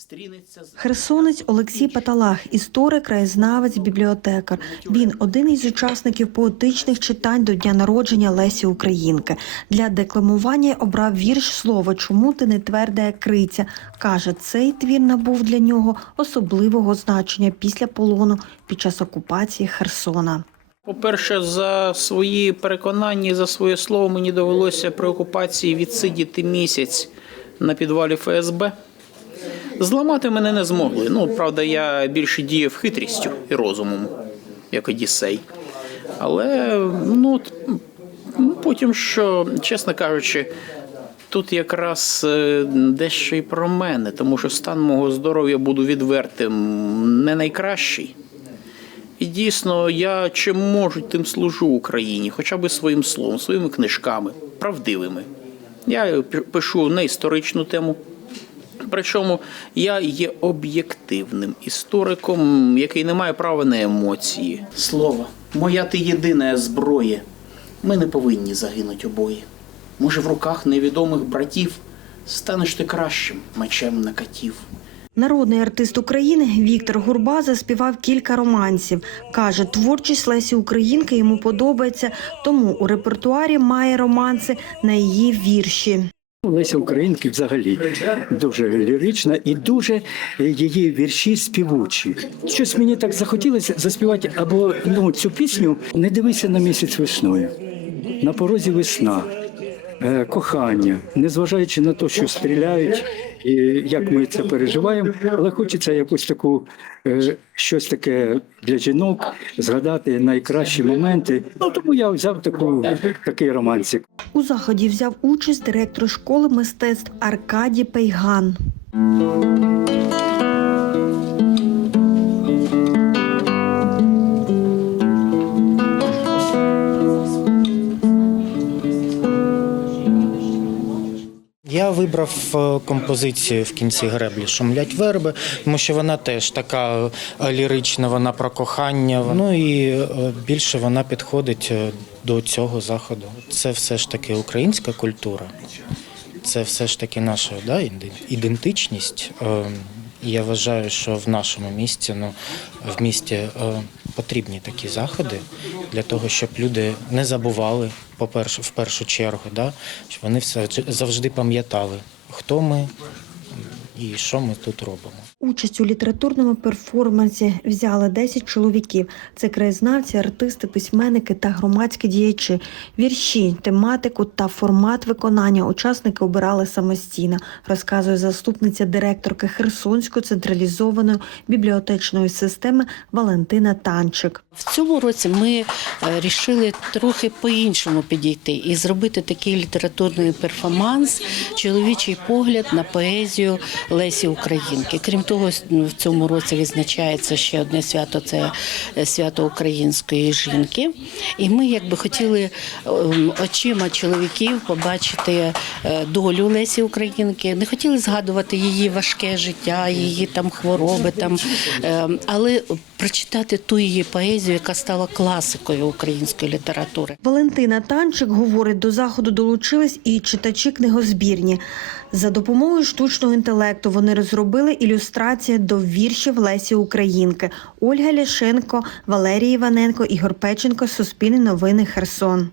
стрінеться з Херсонець Олексій Паталах, історик, краєзнавець, бібліотекар. Він один із учасників поетичних читань до дня народження Лесі Українки. Для декламування обрав вірш слово Чому ти не тверда як криця. каже, цей твір набув для нього особливого значення після полону під час окупації Херсона. По-перше, за свої переконання, і за своє слово мені довелося при окупації відсидіти місяць на підвалі ФСБ. Зламати мене не змогли. Ну, правда, я більше діяв хитрістю і розумом, як Одіссей. Але ну, от, ну, потім що, чесно кажучи, тут якраз е, дещо і про мене, тому що стан мого здоров'я буду відвертим, не найкращий. І дійсно, я чим можу, тим служу Україні, хоча б своїм словом, своїми книжками, правдивими. Я пишу на історичну тему. Причому я є об'єктивним істориком, який не має права на емоції. Слово, моя ти єдина зброя. Ми не повинні загинути обоє. Може, в руках невідомих братів станеш ти кращим мечем на катів. Народний артист України Віктор Гурба заспівав кілька романсів. Каже, творчість Лесі Українки йому подобається, тому у репертуарі має романси на її вірші. Леся Українки взагалі дуже лірична і дуже її вірші співучі. Щось мені так захотілося заспівати або ну, цю пісню Не дивися на місяць весною. На порозі весна, кохання, незважаючи на те, що стріляють, і як ми це переживаємо, але хочеться якусь таку е, щось таке для жінок згадати найкращі моменти. Ну тому я взяв таку такий романсик. У заході взяв участь директор школи мистецтв Аркадій Пейган. Вибрав е, композицію в кінці греблі Шумлять верби, тому що вона теж така е, лірична, вона про кохання. Ну і е, більше вона підходить до цього заходу. Це все ж таки українська культура, це все ж таки наша да, ідентичність. Е, я вважаю, що в нашому місті, ну в місті потрібні такі заходи для того, щоб люди не забували, по-перше, в першу чергу, да, щоб вони все завжди пам'ятали, хто ми і що ми тут робимо. Участь у літературному перформансі взяли 10 чоловіків. Це краєзнавці, артисти, письменники та громадські діячі. Вірші, тематику та формат виконання учасники обирали самостійно, розказує заступниця директорки Херсонської централізованої бібліотечної системи Валентина Танчик. В цьому році ми вирішили трохи по-іншому підійти і зробити такий літературний перформанс, чоловічий погляд на поезію Лесі Українки. Крім того, в цьому році відзначається ще одне свято це е, свято української жінки. І ми якби хотіли ем, очима чоловіків побачити е, долю Лесі Українки. Не хотіли згадувати її важке життя, її там хвороби, там, ем, але прочитати ту її поезію, яка стала класикою української літератури. Валентина Танчик говорить, до заходу долучились і читачі книгозбірні. За допомогою штучного інтелекту вони розробили ілюстрації до віршів Лесі Українки. Ольга Ляшенко, Валерій Іваненко, Ігор Печенко, Суспільне новини Херсон.